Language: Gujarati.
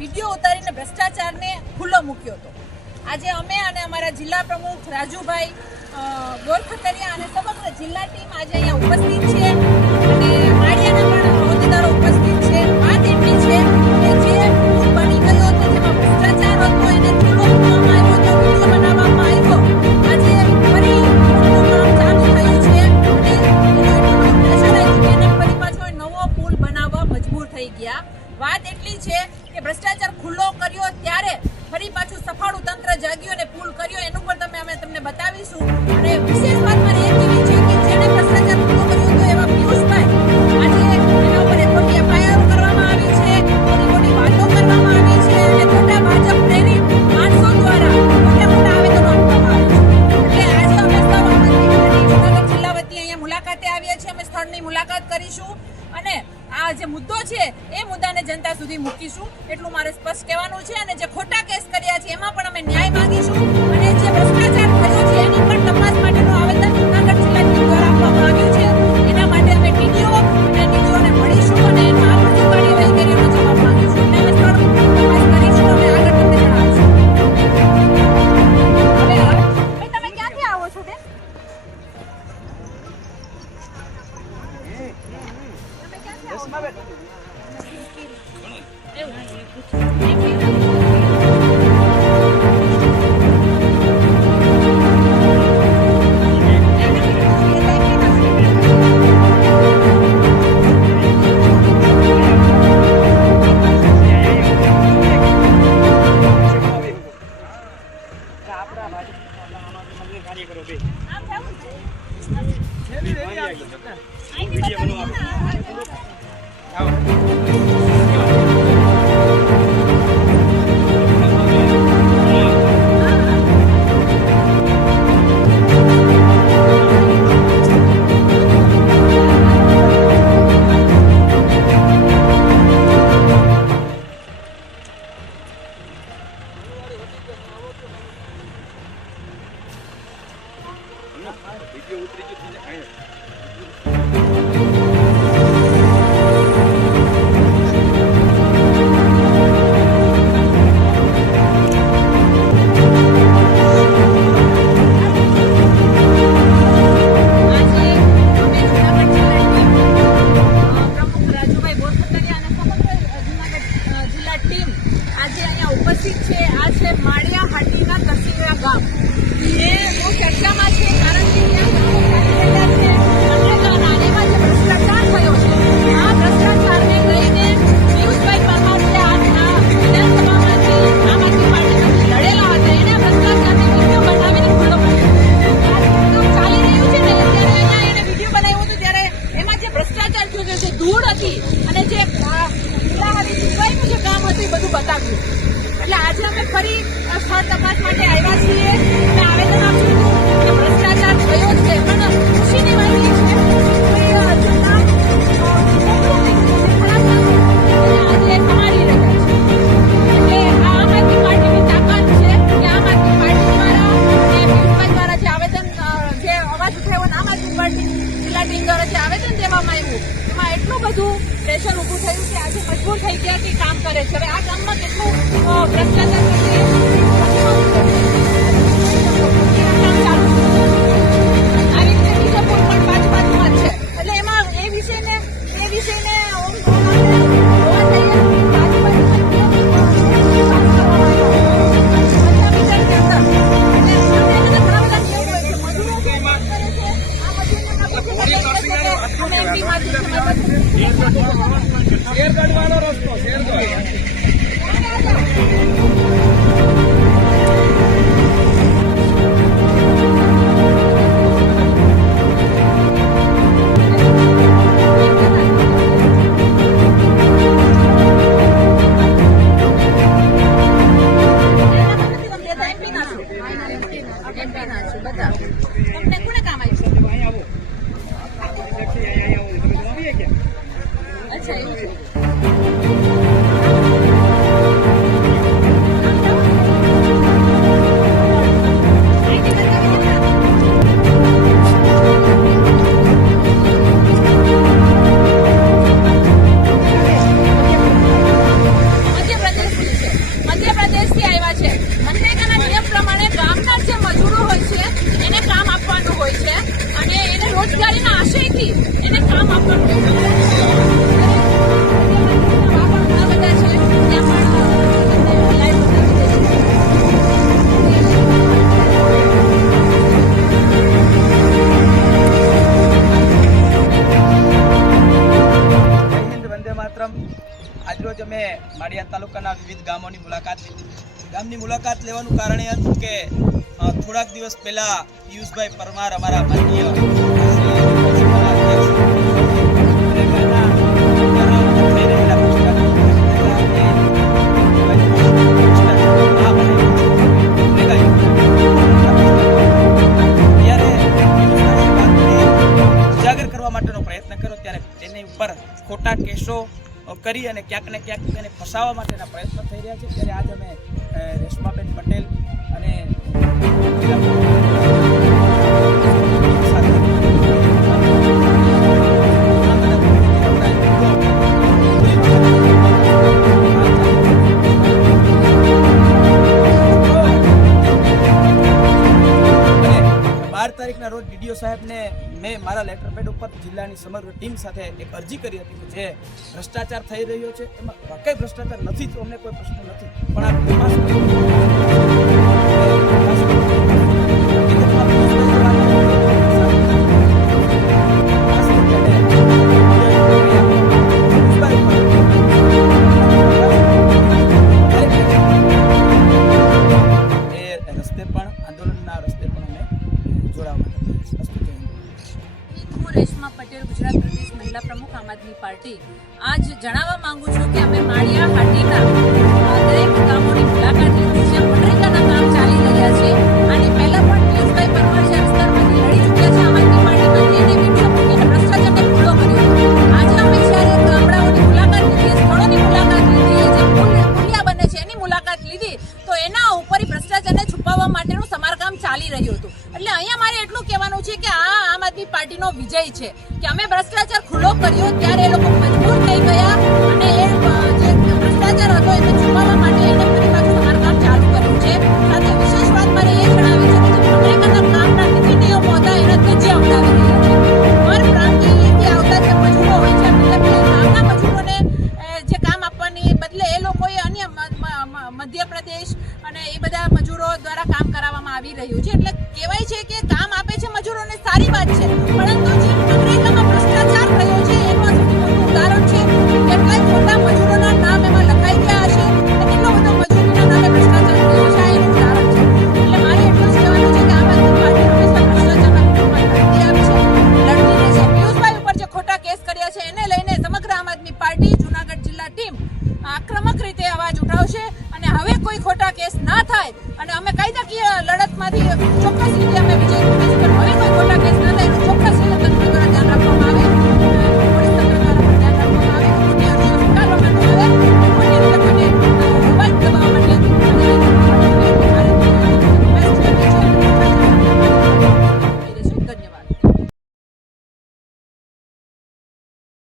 વિડીયો ઉતારીને ભ્રષ્ટાચારને ખુલ્લો મૂક્યો હતો. આજે અમે અને અમારા જિલ્લા પ્રમુખ રાજુભાઈ બોરખતરિયા અને સમગ્ર જિલ્લા ટીમ આજે અહીંયા ઉપસ્થિત છે અને માળિયાના પણ હોદ્દેદારો ઉપસ્થિત છે. વાત એટલી છે કે જે પુલ બની ગયો હતો જેમાં ભ્રષ્ટાચાર હતો એને ખુલ્લો મૂકવામાં આવ્યો હતો, વિડીયો બનાવવામાં આવ્યો. આજે ફરી કામ ચાલુ થયું છે અને પ્રેશર આવ્યું કે એને ફરી પાછો નવો પુલ બનાવવા મજબૂર થઈ ગયા. વાત એટલી છે કે ભ્રષ્ટાચાર ખુલ્લો કર્યો ત્યારે ફરી પાછું સફાળું તંત્ર જાગ્યું અને પુલ કર્યો. એનું પણ અમે તમને બતાવીશું. અને વિશેષ વાત મારે એ કહેવી છે કે જેણે ભ્રષ્ટાચાર ખુલ્લો કર્યો હતો એવા પિયુષભાઈ આજે એના ઉપર ખોટી એફઆઈઆર કરવામાં આવી છે, ખોટી વાતો કરવામાં આવી છે અને ખોટા ભાજપ પ્રેરિત માણસો દ્વારા મોટા આવેદનો આપવામાં આવે છે. એટલે આજે અમે જૂનાગઢ જિલ્લા વતી અહીંયા મુલાકાતે આવ્યા છીએ. અમે સ્થળની મુલાકાત કરીશું અને આ જે મુદ્દો છે એ મુદ્દાને જનતા સુધી મૂકીશું એટલું મારે સ્પષ્ટ કહેવાનું છે. અને જે ખોટા કેસ કર્યા છે એમાં પણ અમે ન્યાય માંગીશું અને જે ભ્રષ્ટાચાર થયો છે એની પણ તપાસ માટેનું આવેદન જૂનાગઢ જિલ્લા ટીમ દ્વારા આપવામાં આવ્યું છે. એના માટે અમે ટીડીઓ અને ડીડીઓને મળીશું અને એનો આગળ શું કાર્યવાહી કરી એનો જવાબ માંગીશું અને અમે સ્થળ તપાસ કરીશું અને આગળ તમને જણાવીશું. હવે તમે ક્યાંથી આવો છો બેન? એટલે આજે અમે ફરી સ્થળ તપાસ માટે આવ્યા છીએ અને આવેદન આપ્યું કે ભ્રષ્ટાચાર થયો છે. પણ ખુશીની વાત એ છે કે આજે સમારી રહ્યા છે. એટલે આ આમ આદમી પાર્ટીની તાકાત છે કે આમ આદમી પાર્ટી દ્વારા અને પિયુષભાઈ દ્વારા જે આવેદન જે અવાજ ઉઠાવ્યો આમ આદમી પાર્ટી જિલ્લા ટીમ દ્વારા જે આવેદન દેવામાં આવ્યું એમાં એટલું બધું પ્રેશર ઊભું થયું કે આજે મજબૂર થઈ ગયા કે કામ કરે છે. હવે આ કામમાં કેટલું ભ્રષ્ટાચાર વિવિધ ગામોની મુલાકાત લીધી. ગામની મુલાકાત લેવાનું કારણ એ હતું કે થોડાક દિવસ પહેલા પિયુષભાઈ પરમાર અમારા માનનીય ઉજાગર કરવા માટેનો પ્રયત્ન કર્યો ત્યારે તેની ઉપર ખોટા કેસો કરી અને ક્યાંક ને ક્યાંક તેને ફસાવવા માટેના પ્રયત્નો થઈ રહ્યા છે. ત્યારે આજ અમે રેશમાબેન પટેલ અને તારીખના રોજ ડીડીઓ સાહેબને મેં મારા લેટર પેડ ઉપર જિલ્લાની સમગ્ર ટીમ સાથે એક અરજી કરી હતી કે જે ભ્રષ્ટાચાર થઈ રહ્યો છે એમાં વાકઈ ભ્રષ્ટાચાર નથી તો અમને કોઈ પ્રશ્ન નથી, પણ આ તપાસ રસ્તે પણ આંદોલનના રસ્તે પણ અમે રેશમા પટેલ, ગુજરાત પ્રદેશ મહિલા પ્રમુખ, આમ આદમી પાર્ટી. આજ જણાવવા માંગુ છું કે અમે માળિયા હાટીના દરેક ગામોની મુલાકાત લીધી છે. મનરેગાના કામ ચાલી રહ્યા છે અને પહેલા પણ પિયુષભાઈ પરમાર જે વિસ્તારમાંથી લડી ચૂક્યા છે આમ આદમી પાર્ટીમાંથી, એને વિડીયો મૂકીને ભ્રષ્ટાચારને ખુલ્લો કર્યો. આજે અમે જ્યારે ગામડાઓની મુલાકાત લીધી, સ્થળોની મુલાકાત લીધી, જે પુલિયા બને છે એની મુલાકાત લીધી, તો એના ઉપર ભ્રષ્ટાચારને છુપાવવા માટેનું સમારકામ ચાલી રહ્યું હતું. એટલે અહીંયા મારે એટલું કહેવાનું છે કે આ આમ આદમી પાર્ટીનો વિજય છે કે અમે ભ્રષ્ટાચાર ખુલ્લો કર્યો ત્યારે એ લોકો મજબૂર થઈ ગયા અને એ જે ભ્રષ્ટાચાર હતો એને છુપાવવા માટે એને ફરી પાછું સમારકામ ચાલુ કર્યું છે. સાથે વિશેષ વાત મારે એ જણાવી છે કે જે મનરેગાના કામના નીતિ નિયમો હતા એને ધજ્જે ઉડાવી રહ્યા છે. હર પ્રાંતિથી આવતા જે મજૂરો હોય છે એટલે ગામના મજૂરોને જે કામ આપવાની બદલે એ લોકોએ અન્ય મધ્યપ્રદેશ અને એ બધા મજૂરો દ્વારા કામ કરાવવામાં આવી રહ્યું છે. એટલે કહેવાય છે કે કામ આપે છે મજૂરોને, સારી વાત છે, પરંતુ જે મનરેગામાં ભ્રષ્ટાચાર થયો છે એનું સૌથી મોટું ઉદાહરણ છે. કેટલાય ખોટા મજૂરોના નામ એમાં લખાઈ ગયા હશે અને કેટલો બધો મજૂરીના નામે ભ્રષ્ટાચાર થયો છે, આ એનું ઉદાહરણ છે. એટલે મારે એટલું જ કહેવાનું છે કે આમ આદમી પાર્ટી હંમેશા ભ્રષ્ટાચારના વિરોધમાં લડતી આવી છે, લડતી રહેશે. પિયુષભાઈ ઉપર જે ખોટા કેસ કર્યા છે એને લઈને સમગ્ર આમ આદમી પાર્ટી જૂનાગઢ જિલ્લા ટીમ આક્રમક રીતે અવાજ ઉઠાવશે અને હવે કોઈ ખોટા કેસ ના થાય અને અમે કાયદાકીય લડતમાંથી ચોક્કસ રીતે અમે વિજય મેળવીશું. હવે કોઈ ખોટા કેસ ના થાય